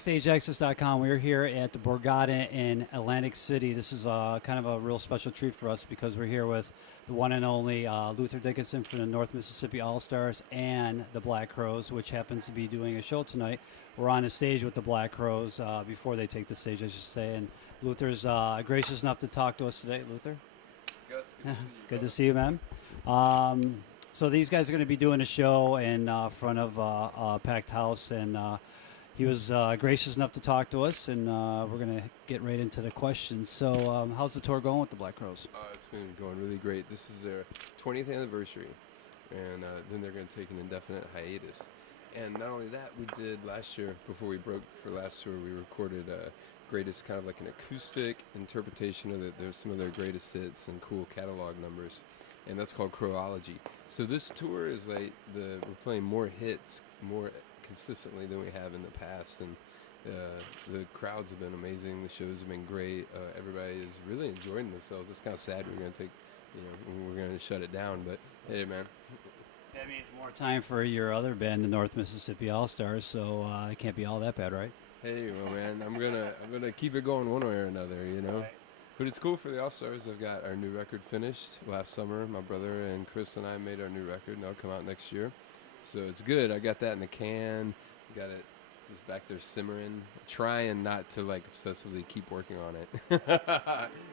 BackstageAxxess.com. We're here at the Borgata in Atlantic City. This is kind of a real special treat for us because we're here with the one and only Luther Dickinson from the North Mississippi Allstars and the Black Crowes, which happens to be doing a show tonight. We're on the stage with the Black Crowes before they take the stage, I should say. And Luther's gracious enough to talk to us today. Luther? Gus, good to see you. Good to see you, man. So these guys are going to be doing a show in front of a packed house, and he was gracious enough to talk to us, and we're going to get right into the questions. So how's the tour going with the Black Crowes? It's been going really great. This is their 20th anniversary, and then they're going to take an indefinite hiatus. And not only that, we did last year, before we broke for last tour, we recorded greatest kind of like an acoustic interpretation of some of their greatest hits and cool catalog numbers, and that's called Crowology. So this tour is like we're playing more hits more consistently than we have in the past, and the crowds have been amazing. The shows have been great. Everybody is really enjoying themselves. It's kind of sad we're going to shut it down, but hey, man. That means more time for your other band, the North Mississippi Allstars. So it can't be all that bad, right? Hey, well, man, I'm gonna keep it going one way or another, you know. Right. But it's cool for the Allstars. I've got our new record finished last summer. My brother and Chris and I made our new record, and that'll come out next year. So it's good. I got that in the can. Got it just back there simmering. Trying not to like obsessively keep working on it.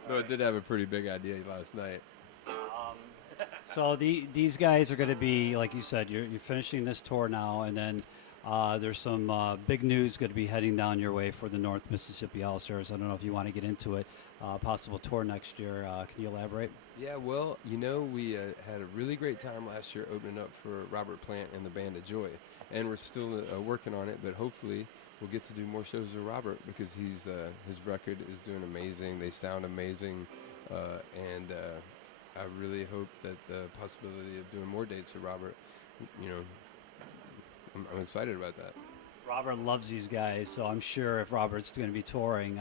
Though I did have a pretty big idea last night. So these guys are going to be, like you said, you're finishing this tour now, and then there's some big news going to be heading down your way for the North Mississippi Allstars. I don't know if you want to get into it. Possible tour next year. Can you elaborate? Yeah, well, you know, we had a really great time last year opening up for Robert Plant and the Band of Joy, and we're still working on it, but hopefully we'll get to do more shows with Robert because his record is doing amazing. They sound amazing, and I really hope that the possibility of doing more dates with Robert, you know, I'm excited about that. Robert loves these guys, so I'm sure if Robert's going to be touring,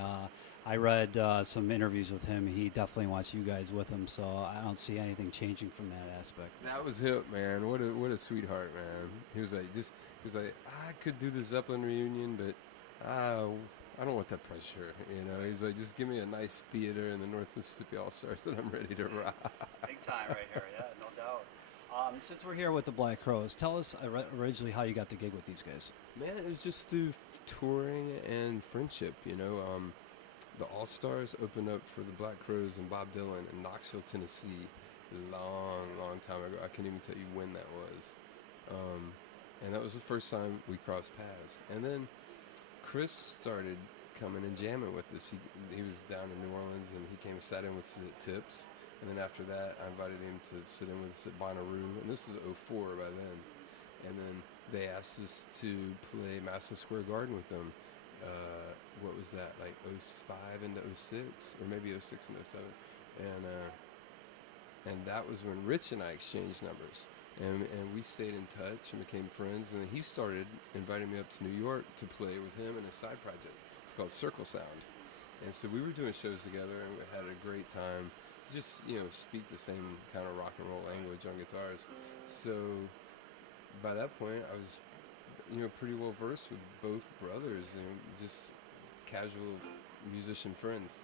I read some interviews with him. He definitely wants you guys with him, so I don't see anything changing from that aspect. That was hip, man. What a sweetheart, man. He was like, I could do the Zeppelin reunion, but I don't want that pressure, you know. He's like, just give me a nice theater in the North Mississippi Allstars, and I'm ready to rock. Big time right here, yeah, no doubt. Since we're here with the Black Crowes, tell us originally how you got the gig with these guys. Man, it was just through touring and friendship, you know. The Allstars opened up for the Black Crowes and Bob Dylan in Knoxville, Tennessee, long time ago. I can't even tell you when that was. And that was the first time we crossed paths. And then Chris started coming and jamming with us. He was down in New Orleans, and he came and sat in with us at Tips. And then after that, I invited him to sit in with us at Bonnaroo. And this is '04 by then. And then they asked us to play Madison Square Garden with them. What was that, like '05 into '06? Or maybe '06 and '07. And that was when Rich and I exchanged numbers. And we stayed in touch and became friends. And then he started inviting me up to New York to play with him in a side project. It's called Circle Sound. And so we were doing shows together, and we had a great time. Just, you know, speak the same kind of rock and roll language on guitars. So by that point, I was, you know, pretty well versed with both brothers, and just casual musician friends.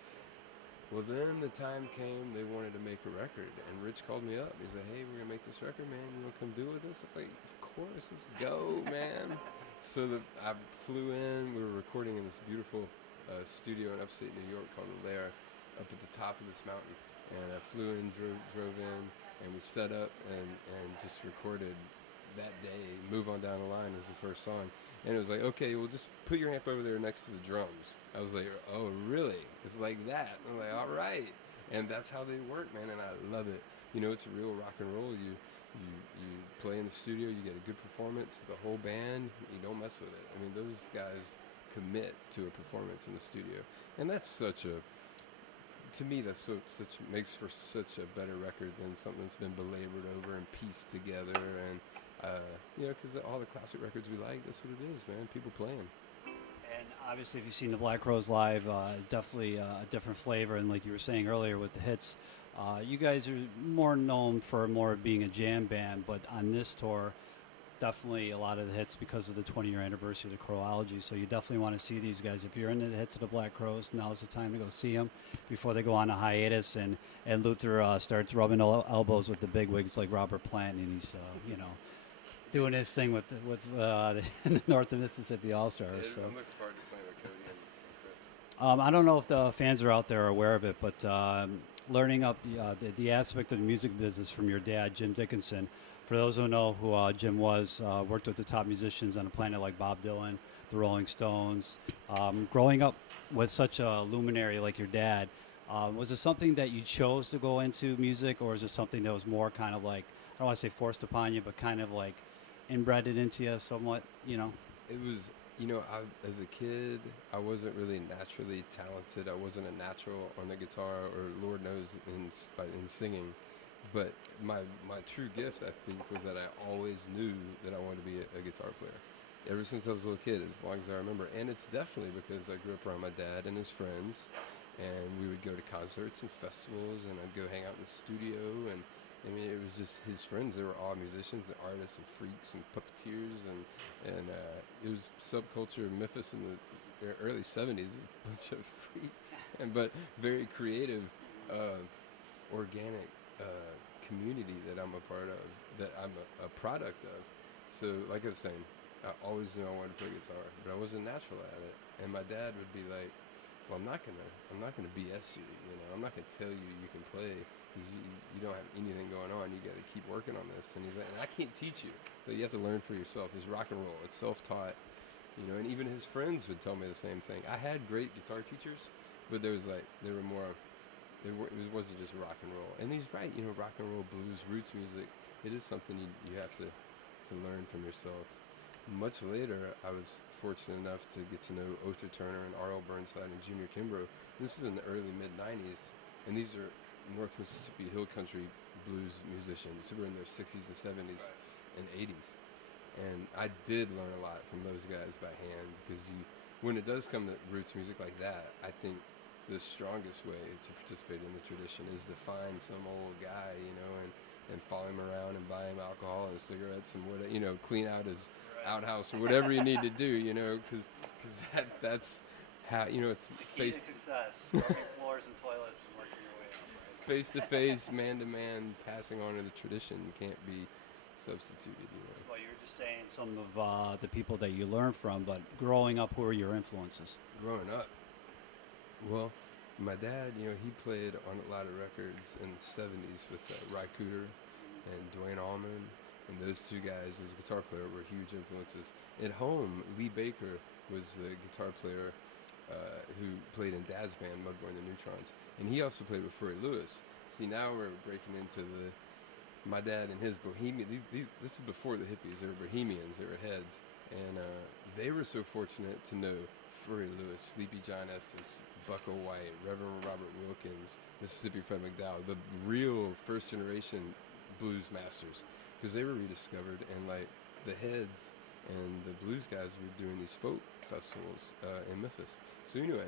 Well, then the time came, they wanted to make a record, and Rich called me up. He's like, hey, we're going to make this record, man. You want to come do it with us? I was like, of course, let's go, man. So I flew in. We were recording in this beautiful studio in upstate New York called The Lair, up at the top of this mountain. And I flew in, drove in, and we set up and just recorded that day. Move On Down the Line was the first song. And it was like, okay, well, just put your amp over there next to the drums. I was like, oh, really? It's like that. I'm like, all right. And that's how they work, man, and I love it. You know, it's a real rock and roll. You play in the studio, you get a good performance. The whole band, you don't mess with it. I mean, those guys commit to a performance in the studio. And that's such a... To me, that's makes for such a better record than something that's been belabored over and pieced together. And you know, because all the classic records we like, that's what it is, man. People playing. And obviously, if you've seen the Black Crowes live, definitely a different flavor. And like you were saying earlier with the hits, you guys are more known for more being a jam band. But on this tour, definitely a lot of the hits because of the 20-year anniversary of the Crowology. So you definitely want to see these guys. If you're into the hits of the Black Crows, now's the time to go see them before they go on a hiatus and Luther starts rubbing elbows with the bigwigs like Robert Plant, and he's doing his thing with the North of Mississippi All-Stars. Yeah, So. I'm looking forward to playing with Cody and Chris. I don't know if the fans are out there aware of it, but learning up the aspect of the music business from your dad, Jim Dickinson. For those who know who Jim was, worked with the top musicians on the planet like Bob Dylan, the Rolling Stones. Growing up with such a luminary like your dad, was it something that you chose to go into music, or is it something that was more kind of like, I don't want to say forced upon you, but kind of like inbred it into you somewhat, you know? It was, as a kid, I wasn't really naturally talented. I wasn't a natural on the guitar, or Lord knows in singing. But my true gift, I think, was that I always knew that I wanted to be a guitar player. Ever since I was a little kid, as long as I remember. And it's definitely because I grew up around my dad and his friends, and we would go to concerts and festivals, and I'd go hang out in the studio, and I mean, it was just his friends. They were all musicians and artists and freaks and puppeteers, and it was subculture of Memphis in the early 70s, a bunch of freaks, but very creative, organic community that I'm a part of, that I'm a product of. So, like I was saying, I always knew I wanted to play guitar, but I wasn't natural at it. And my dad would be like, "Well, I'm not gonna BS you. I'm not gonna tell you you can play because you don't have anything going on. You got to keep working on this." And he's like, "And I can't teach you. But you have to learn for yourself. It's rock and roll. It's self-taught." And even his friends would tell me the same thing. I had great guitar teachers, but they were more. It wasn't just rock and roll. And he's right. Rock and roll, blues, roots music. It is something you have to learn from yourself. Much later, I was fortunate enough to get to know Otha Turner and R.L. Burnside and Junior Kimbrough. This is in the early mid-'90s, and these are North Mississippi Hill Country blues musicians who were in their 60s and 70s and 80s. And I did learn a lot from those guys by hand, because when it does come to roots music like that, I think the strongest way to participate in the tradition is to find some old guy, and follow him around and buy him alcohol and cigarettes and whatever, clean out his outhouse or whatever you need to do, because that's how, it's face to success, scrubbing floors and toilets and working your way up, right? Face to face, man to man, passing on of the tradition can't be substituted. Well, you were just saying some of the people that you learned from, but growing up, who were your influences? Growing up, well, my dad, he played on a lot of records in the 70s with Ry Cooder and Dwayne Allman, and those two guys as a guitar player were huge influences. At home, Lee Baker was the guitar player who played in Dad's band, Mudboy and the Neutrons, and he also played with Furry Lewis. See, now we're breaking into my dad and his bohemian. This is before the hippies. They were bohemians. They were heads, and they were so fortunate to know Furry Lewis, Sleepy John Estes, Bucko White, Reverend Robert Wilkins, Mississippi Fred McDowell, the real first generation blues masters, because they were rediscovered, and like the heads and the blues guys were doing these folk festivals in Memphis. So anyway,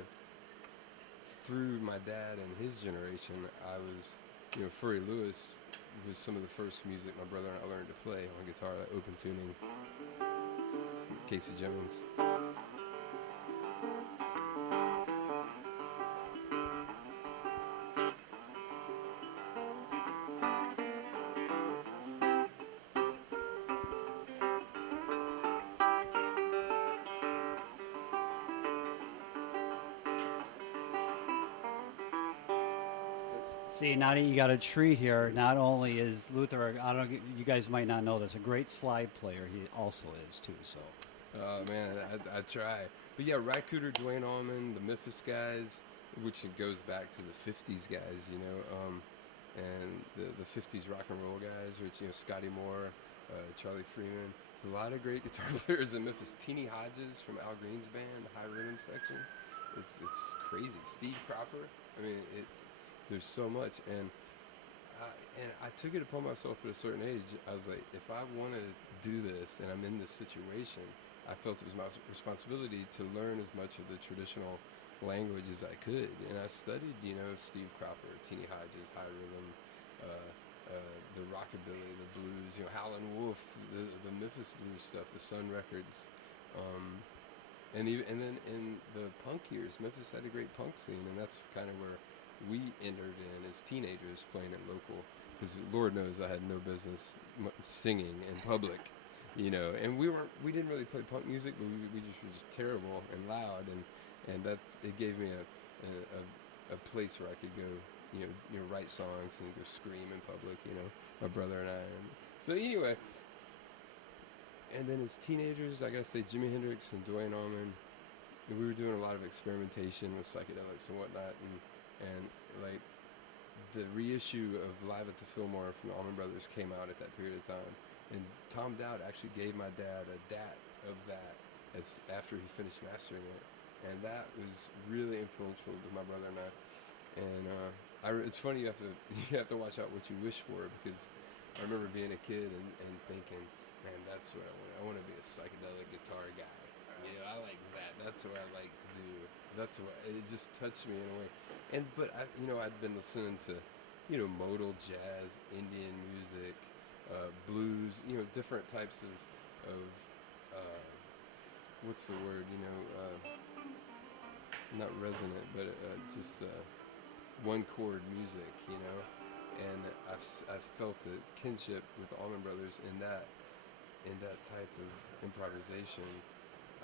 through my dad and his generation, I was, Furry Lewis was some of the first music my brother and I learned to play on guitar, like open tuning, Casey Jones. See, now that you got a treat here, not only is Luther, I don't know, you guys might not know this, a great slide player. He also is too. So. Oh man, I try. But yeah, Ry Cooder, Dwayne Allman, the Memphis guys, which it goes back to the '50s guys, and the '50s rock and roll guys, which Scotty Moore, Charlie Freeman. There's a lot of great guitar players in Memphis. Teeny Hodges from Al Green's band, the high rhythm section. It's crazy. Steve Cropper. I mean, there's so much, and I took it upon myself at a certain age. I was like, if I want to do this and I'm in this situation, I felt it was my responsibility to learn as much of the traditional language as I could. And I studied, Steve Cropper, Teeny Hodges, high rhythm, the rockabilly, the blues, Howlin' Wolf, the Memphis blues stuff, the Sun Records, and then in the punk years, Memphis had a great punk scene, and that's kind of where we entered in as teenagers, playing it local. Because Lord knows I had no business singing in public, And we didn't really play punk music, but we just were just terrible and loud, and that it gave me a place where I could go, write songs and go scream in public, my brother and I. So anyway, and then as teenagers, I gotta say Jimi Hendrix and Duane Allman, we were doing a lot of experimentation with psychedelics and whatnot, and like the reissue of Live at the Fillmore from the Allman Brothers came out at that period of time, and Tom Dowd actually gave my dad a DAT of that after he finished mastering it, and that was really influential to my brother and I. And it's funny, you have to watch out what you wish for, because I remember being a kid and thinking, man, that's what I want. I want to be a psychedelic guitar guy. I like that. That's what I like to do. That's what it just touched me in a way. But I'd been listening to, modal jazz, Indian music, blues, different types of what's the word? Not resonant, but just one chord music, And I've felt a kinship with the Allman Brothers in that type of improvisation.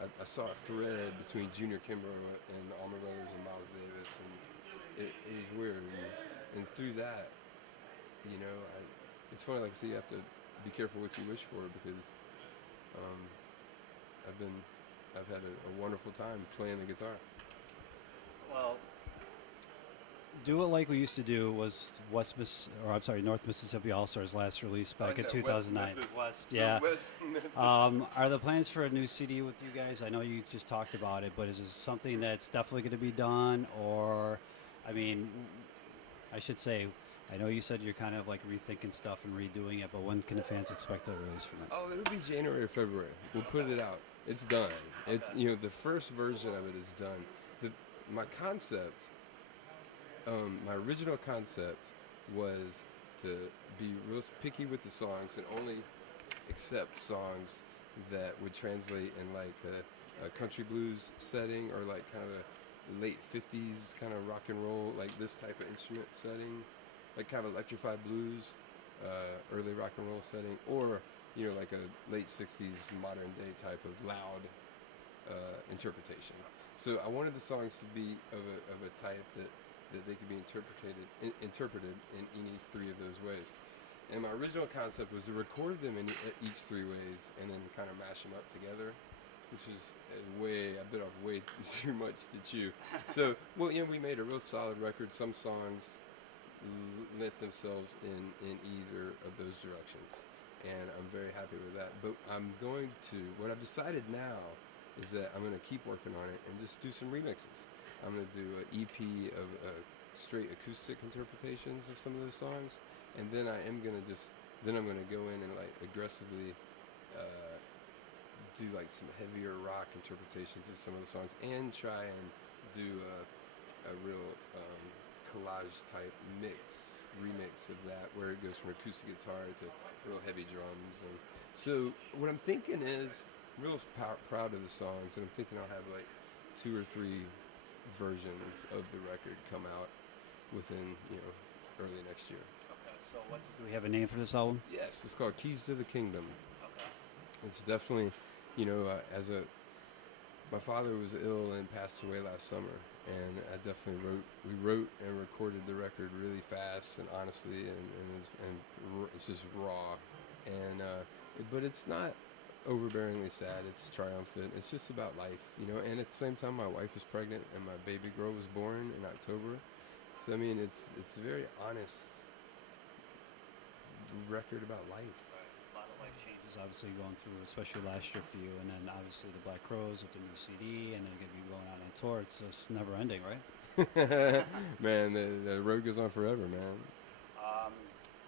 I saw a thread between Junior Kimbrough and the Allman Brothers and Miles Davis, and it was weird. And through that, it's funny. Like I say, you have to be careful what you wish for, because I've had a wonderful time playing the guitar. Well, Do It Like We Used to Do was North Mississippi Allstars' last release back in 2009. West, yeah. West Memphis. Are the plans for a new CD with you guys? I know you just talked about it, but is this something that's definitely going to be done? Or, I should say, I know you said you're kind of like rethinking stuff and redoing it, but when can the fans expect a release from it? Oh, it'll be January or February. We'll put it out. It's done. Okay. It's the first version of it is done. My concept. My original concept was to be real picky with the songs and only accept songs that would translate in like a country blues setting, or like kind of a late 50s kind of rock and roll, like this type of instrument setting, like kind of electrified blues, early rock and roll setting, or like a late 60s modern day type of loud interpretation. So I wanted the songs to be of a type that they could be interpreted in any three of those ways. And my original concept was to record them in each three ways and then kind of mash them up together, which is a bit off way too much to chew. So, we made a real solid record. Some songs lent themselves in either of those directions, and I'm very happy with that. But what I've decided now is that I'm going to keep working on it and just do some remixes. I'm going to do an EP of straight acoustic interpretations of some of those songs, and then I'm going to go in and like aggressively do like some heavier rock interpretations of some of the songs, and try and do a real collage type remix of that, where it goes from acoustic guitar to real heavy drums. And so what I'm thinking is, I'm real proud of the songs, and I'm thinking I'll have like 2 or 3 versions of the record come out within early next year. Okay, so do we have a name for this album? Yes, it's called Keys to the Kingdom. Okay. It's definitely, my father was ill and passed away last summer, and we wrote and recorded the record really fast and honestly, and it's just raw, and but it's not overbearingly sad. It's triumphant. It's just about life, and at the same time my wife is pregnant and my baby girl was born in October. So it's a very honest record about life. Right. A lot of life changes obviously going through, especially last year for you, and then obviously the Black Crowes with the new CD, and then you're going to be going out on tour. It's just never ending, right? Man, the road goes on forever, man.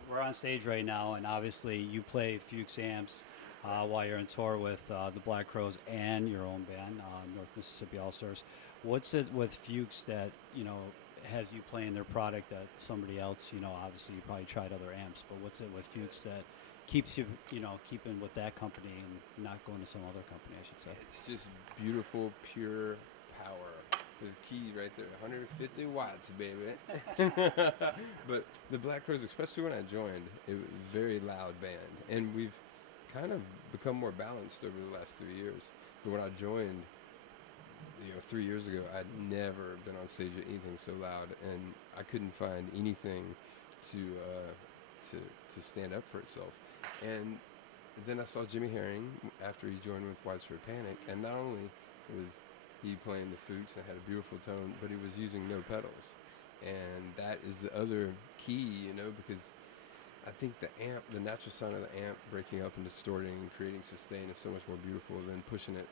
We're on stage right now, and obviously you play Fuchs amps while you're on tour with the Black Crowes and your own band, North Mississippi Allstars. What's it with Fuchs that has you playing their product that somebody else, obviously you probably tried other amps, but what's it with Fuchs that keeps you, keeping with that company and not going to some other company, I should say? It's just beautiful, pure power. There's a key right there, 150 watts, baby. But the Black Crowes, especially when I joined, it was a very loud band. And we've kind of become more balanced over the last 3 years. But when I joined, 3 years ago, I'd never been on stage with anything so loud, and I couldn't find anything to stand up for itself. And then I saw Jimmy Herring after he joined with Widespread Panic, and not only was he playing the Fuchs and had a beautiful tone, but he was using no pedals. And that is the other key, because I think the natural sound of the amp breaking up and distorting and creating sustain is so much more beautiful than pushing it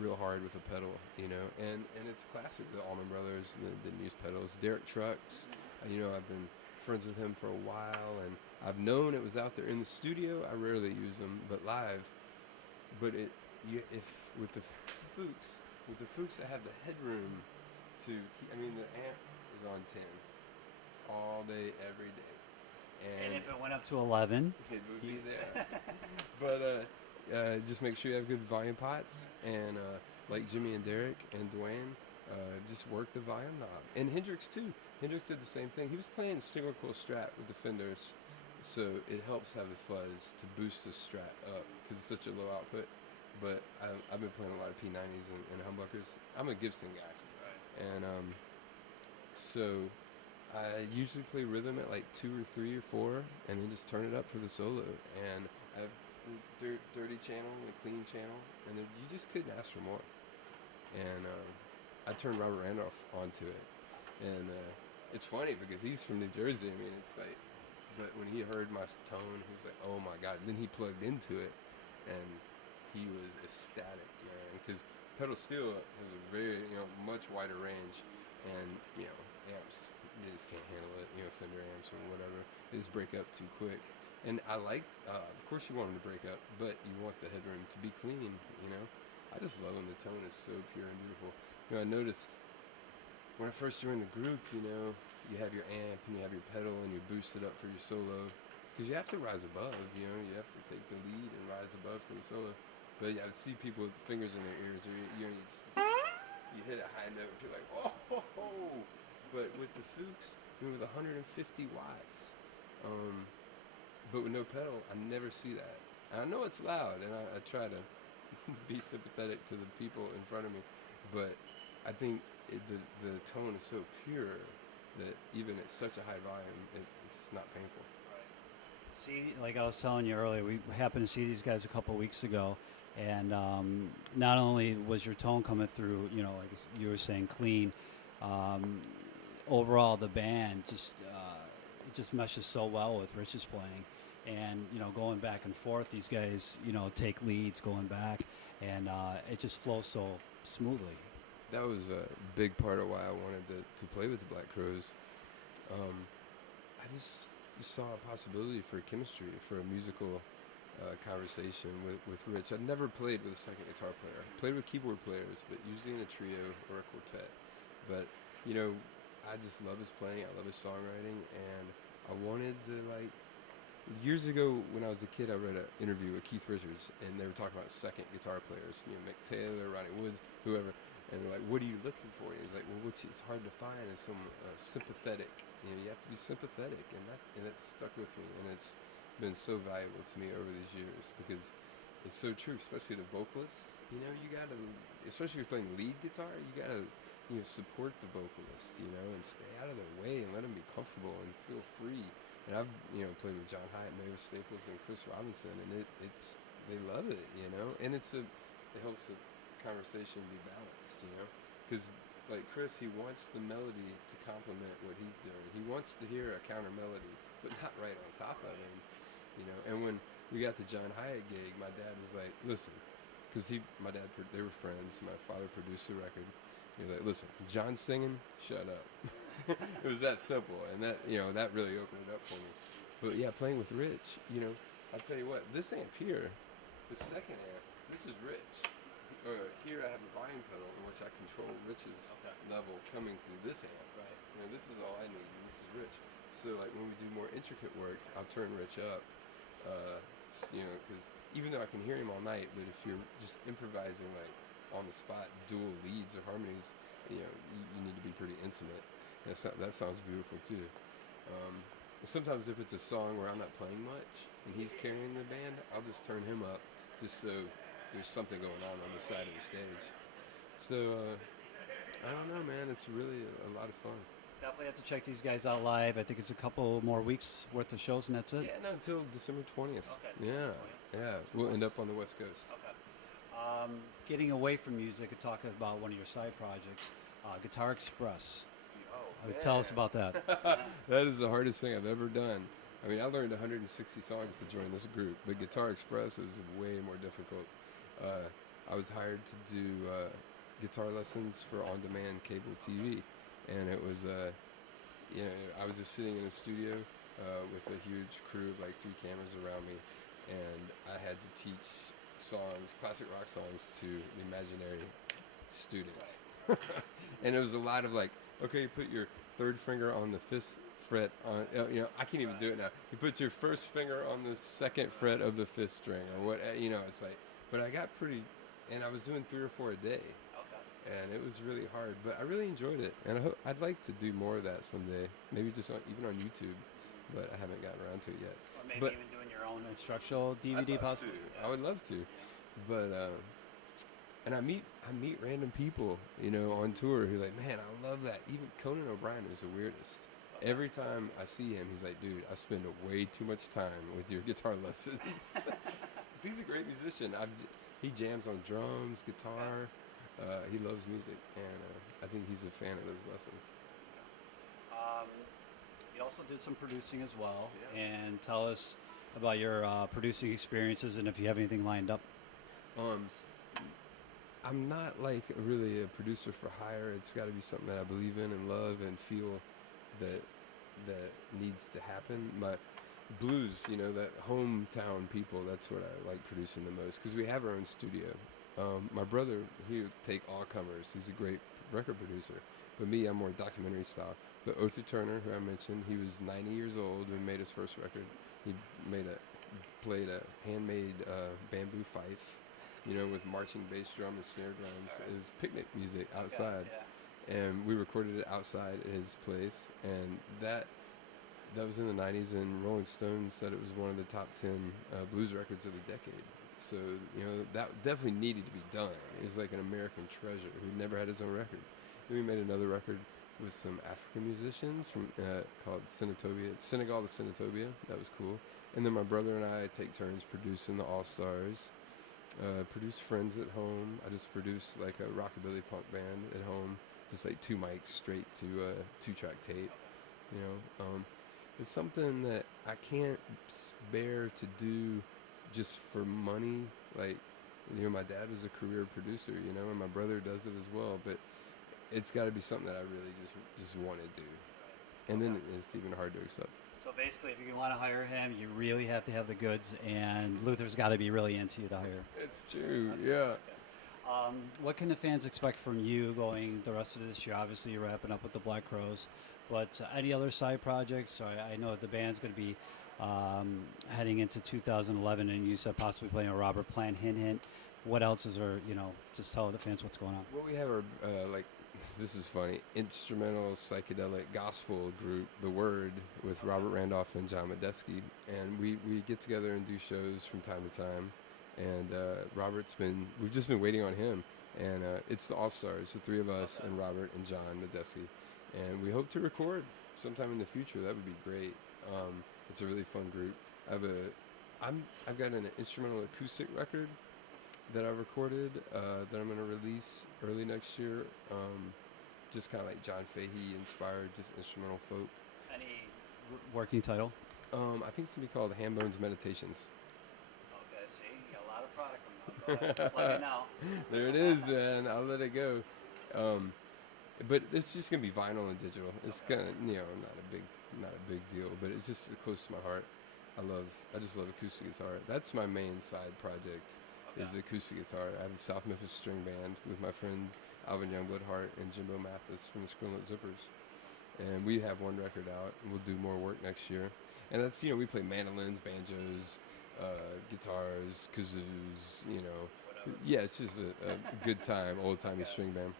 real hard with a pedal, and it's classic. The Allman Brothers didn't use pedals. Derek Trucks, I've been friends with him for a while, and I've known it was out there in the studio. I rarely use them, but live. But if with the Fuchs, I have the headroom to keep, the amp is on 10 all day, every day. And if it went up to 11, it would be there. But just make sure you have good volume pots, and like Jimmy and Derek and Dwayne, just work the volume knob. And Hendrix too. Hendrix did the same thing. He was playing single coil Strat with the Fenders, so it helps have the fuzz to boost the Strat up because it's such a low output. But I've been playing a lot of P90s and humbuckers. I'm a Gibson guy, and so I usually play rhythm at like 2 or 3 or 4, and then just turn it up for the solo. And I have dirty channel and a clean channel, and then you just couldn't ask for more. And I turned Robert Randolph onto it, and it's funny because he's from New Jersey. It's like, but when he heard my tone, he was like, "Oh my God!" And then he plugged into it, and he was ecstatic, man. Because pedal steel has a very, much wider range, and amps, they just can't handle it. Fender amps or whatever, they just break up too quick. And I like, of course you want them to break up, but you want the headroom to be clean, I just love them. The tone is so pure and beautiful. I noticed when I first joined the group, you have your amp and you have your pedal and you boost it up for your solo. Because you have to rise above, you have to take the lead and rise above for the solo. But I would see people with fingers in their ears, or you hit a high note, and you're like, oh. But with the Fuchs, with 150 watts, but with no pedal, I never see that. And I know it's loud, and I try to be sympathetic to the people in front of me, but I think the tone is so pure that even at such a high volume, it's not painful. See, like I was telling you earlier, we happened to see these guys a couple of weeks ago, and not only was your tone coming through, like you were saying, clean, overall the band it just meshes so well with Rich's playing. And, going back and forth, these guys, take leads going back, and it just flows so smoothly. That was a big part of why I wanted to play with the Black Crowes. I just saw a possibility for chemistry, for a musical conversation with Rich. I'd never played with a second guitar player. I played with keyboard players, but usually in a trio or a quartet. But, I just love his playing. I love his songwriting, and I wanted to, years ago when I was a kid, I read an interview with Keith Richards, and they were talking about second guitar players, Mick Taylor, Ronnie Woods, whoever, and they're like, what are you looking for? And he's like, well, it's hard to find is some sympathetic. You have to be sympathetic, and that stuck with me, and it's been so valuable to me over these years because it's so true, especially the vocalists. You gotta, especially if you're playing lead guitar, you gotta support the vocalist, and stay out of their way and let them be comfortable and feel free. And I've, played with John Hyatt, Mavis Staples, and Chris Robinson, and they love it, and it helps the conversation be balanced, because like Chris, he wants the melody to complement what he's doing. He wants to hear a counter melody, but not right on top of him, And when we got the John Hyatt gig, my dad was like, listen, because my dad, they were friends. My father produced the record. He was like, listen, John's singing, shut up. It was that simple, and that that really opened it up for me. But yeah, playing with Rich, I'll tell you what, this amp here, the second amp, this is Rich. Here I have a volume pedal in which I control Rich's level coming through this amp. Right. This is all I need, and this is Rich. So like when we do more intricate work, I'll turn Rich up. Because even though I can hear him all night, but if you're just improvising like on the spot dual leads or harmonies, you need to be pretty intimate. And that sounds beautiful too. Sometimes if it's a song where I'm not playing much and he's carrying the band, I'll just turn him up just so there's something going on the side of the stage. So I don't know, man. It's really a lot of fun. Definitely have to check these guys out live. I think it's a couple more weeks worth of shows, and that's it. Yeah, no, until December 20th. Okay. Yeah, yeah. We'll end up on the West Coast. Okay. Getting away from music and talking about one of your side projects, Guitar Express. Tell us about that. That is the hardest thing I've ever done. I mean, I learned 160 songs to join this group, but Guitar Express is way more difficult. I was hired to do guitar lessons for on-demand cable TV, and it was, I was just sitting in a studio with a huge crew of like 3 cameras around me, and I had to teach songs, classic rock songs, to the imaginary students. And it was a lot of like, okay, put your 3rd finger on the 5th fret on, I can't even do it now. You put your 1st finger on the 2nd fret of the 5th string, or what, it's like, but I got pretty, and I was doing 3 or 4 a day. And it was really hard, but I really enjoyed it, and I'd like to do more of that someday. Maybe just even on YouTube, but I haven't gotten around to it yet. Or maybe even doing your own instructional DVD, possibly. I would love to, but and I meet random people, on tour who are like, man, I love that. Even Conan O'Brien is the weirdest. Every time I see him, he's like, dude, I spend way too much time with your guitar lessons. 'Cause he's a great musician. He jams on drums, guitar. He loves music, and I think he's a fan of those lessons. You also did some producing as well, and tell us about your producing experiences and if you have anything lined up. I'm not like really a producer for hire. It's got to be something that I believe in and love and feel that needs to happen. My blues, that hometown people, that's what I like producing the most, because we have our own studio. My brother, he would take all comers. He's a great record producer. But me, I'm more documentary style. But Arthur Turner, who I mentioned, he was 90 years old when he made his first record. He played a handmade bamboo fife, with marching bass drum and snare drums. It was picnic music outside. And we recorded it outside at his place. And that was in the 90s, and Rolling Stone said it was one of the top 10 blues records of the decade. So, that definitely needed to be done. He was like an American treasure who never had his own record. Then we made another record with some African musicians from called Senegal to Senatobia. That was cool. And then my brother and I take turns producing the Allstars, produce Friends at home. I just produced like a rockabilly punk band at home, just like 2 mics straight to a 2-track tape. It's something that I can't bear to do just for money. Like, my dad was a career producer, and my brother does it as well, but it's got to be something that I really just want to do. And then it's even hard to accept. So basically, if you want to hire him, you really have to have the goods, and Luther's got to be really into you to hire. It's true, yeah. What can the fans expect from you going the rest of this year? Obviously, you're wrapping up with the Black Crowes, but any other side projects? I know the band's going to be heading into 2011, and you said possibly playing a Robert Plant, hint. What else is there, just tell the fans what's going on. Well, we have our, this is funny, instrumental psychedelic gospel group, The Word, with Robert Randolph and John Medeski, and we get together and do shows from time to time, and we've just been waiting on him, and it's the Allstars, the 3 of us, and Robert and John Medeski, and we hope to record sometime in the future. That would be great. It's a really fun group. I've got an instrumental acoustic record that I recorded that I'm going to release early next year. Just kind of like John Fahey inspired, just instrumental folk. Any working title? I think it's going to be called Hambone's Meditations. Okay, see, you got a lot of product coming out. Just let me know. There it is, man. I'll let it go. But it's just going to be vinyl and digital. It's kind of, not a big deal, but it's just close to my heart. I just love acoustic guitar. That's my main side project. is the acoustic guitar. I have the South Memphis String Band with my friend Alvin Youngblood Hart and Jimbo Mathis from the Squirrelnut Zippers. And we have one record out, and we'll do more work next year. And that's, we play mandolins, banjos, guitars, kazoos, Yeah, it's just a good time, old-timey string band.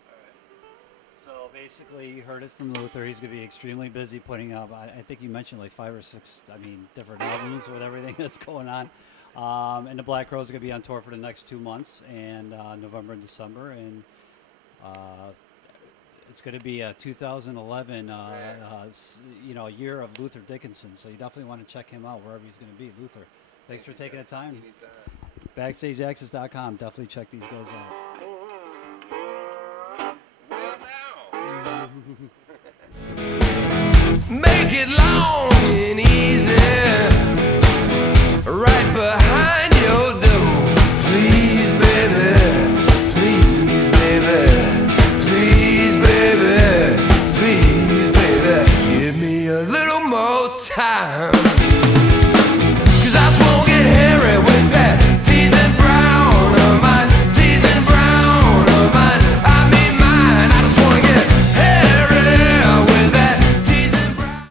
So basically, you heard it from Luther. He's going to be extremely busy putting up, I think you mentioned like 5 or 6, different albums with everything that's going on. And the Black Crowes are going to be on tour for the next 2 months, and November and December. And it's going to be a 2011, a year of Luther Dickinson. So you definitely want to check him out wherever he's going to be. Luther, thanks for taking the time. BackstageAxxess.com. Definitely check these guys out. Make it long and easy, right behind